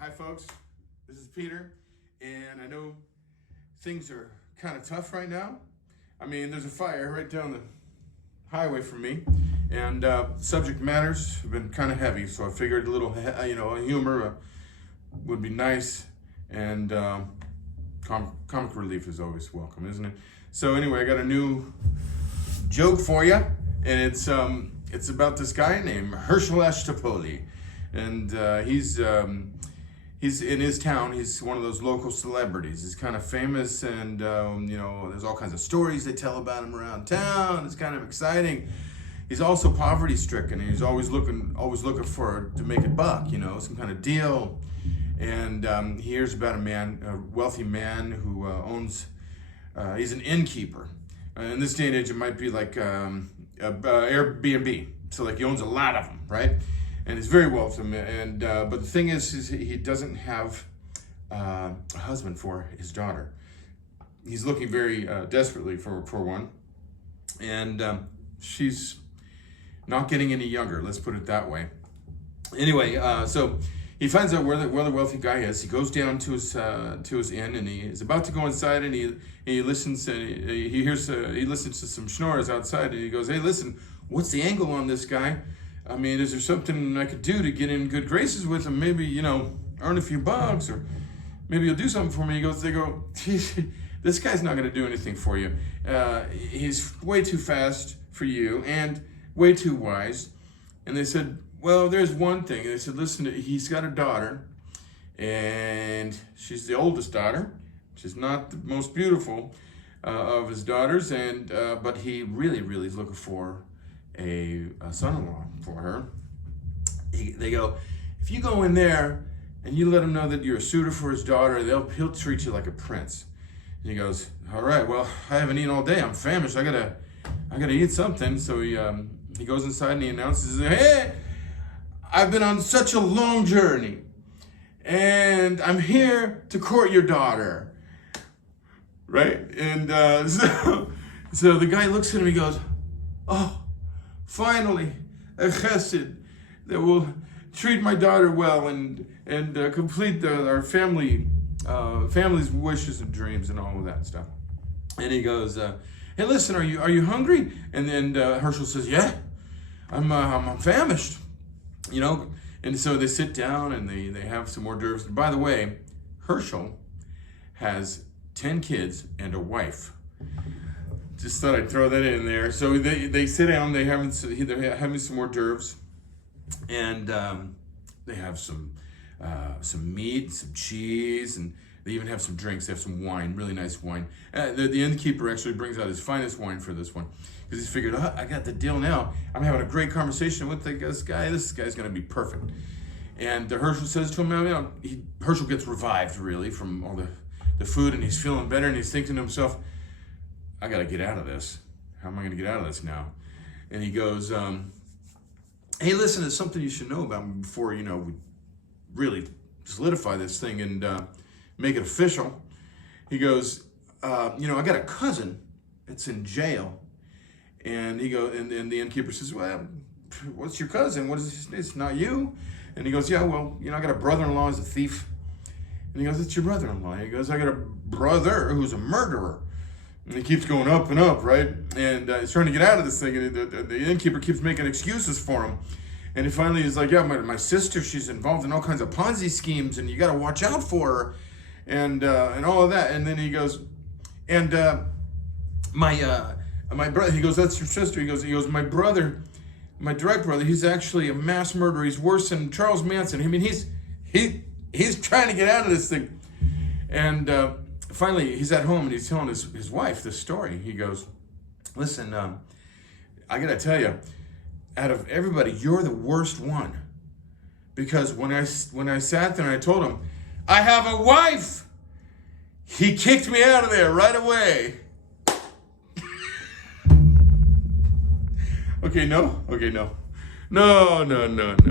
Hi folks, this is Peter, and I know things are kind of tough right now. I mean, there's a fire right down the highway from me, and subject matters have been kind of heavy, so I figured a little, humor would be nice, and comic relief is always welcome, isn't it? So anyway, I got a new joke for you, and it's about this guy named Hershel Astrapoli, and he's in his town. He's one of those local celebrities. He's kind of famous, and there's all kinds of stories they tell about him around town. It's kind of exciting. He's also poverty-stricken, and he's always looking to make a buck, some kind of deal. And he hears about a wealthy man who owns. He's an innkeeper. In this day and age, it might be like Airbnb. So like he owns a lot of them, right? And he's very wealthy. And but the thing is he doesn't have a husband for his daughter. He's looking very desperately for one, and she's not getting any younger. Let's put it that way. Anyway, so he finds out where the wealthy guy is. He goes down to his inn, and he is about to go inside, and he listens, and he listens to some schnorrs outside, and he goes, "Hey, listen, what's the angle on this guy? I mean, is there something I could do to get in good graces with him? Maybe, earn a few bucks, or maybe he'll do something for me." They go, "This guy's not going to do anything for you. He's way too fast for you and way too wise." And they said, "Well, there's one thing." They said, "Listen, he's got a daughter, and she's the oldest daughter. She's not the most beautiful of his daughters, and but he really is looking for a son-in-law for her." They go, "If you go in there and you let him know that you're a suitor for his daughter, he'll treat you like a prince." And he goes, "All right, well, I haven't eaten all day. I'm famished. I gotta eat something." So he goes inside and he announces, "Hey, I've been on such a long journey, and I'm here to court your daughter." Right? And so the guy looks at him, he goes, "Oh, finally, a chesed that will treat my daughter well and complete our family's wishes and dreams and all of that stuff." And he goes, "Hey, listen, are you hungry?" And then Hershel says, "Yeah, I'm famished." And so they sit down and they have some hors d'oeuvres. And by the way, Hershel has 10 kids and a wife. Just thought I'd throw that in there. So they sit down, they're having some hors d'oeuvres, and they have some meat, some cheese, and they even have some drinks. They have some wine, really nice wine. The innkeeper actually brings out his finest wine for this one, because he's figured, I got the deal now. I'm having a great conversation with this guy. This guy's going to be perfect. And Hershel says to him, Hershel gets revived, really, from all the food, and he's feeling better, and he's thinking to himself, I got to get out of this. How am I going to get out of this now? And he goes, "Hey, listen, there's something you should know about me before, we really solidify this thing and make it official." He goes, I got a cousin that's in jail. And and the innkeeper says, "Well, what's your cousin? What is his name? It's not you?" And he goes, "Yeah, well, I got a brother-in-law who's a thief." And he goes, "It's your brother-in-law." And he goes, "I got a brother who's a murderer." And he keeps going up and up, right? And he's trying to get out of this thing, and the innkeeper keeps making excuses for him. And he finally is like, "Yeah, my sister, she's involved in all kinds of Ponzi schemes, and you got to watch out for her, and all of that." And then he goes, "And my brother," he goes, "That's your sister." He goes, "My brother, my direct brother, he's actually a mass murderer. He's worse than Charles Manson. I mean, he's trying to get out of this thing." And finally, he's at home and he's telling his wife this story. He goes, "Listen, I gotta tell you, out of everybody, you're the worst one. Because when I sat there and I told him, I have a wife, he kicked me out of there right away." Okay, no. No.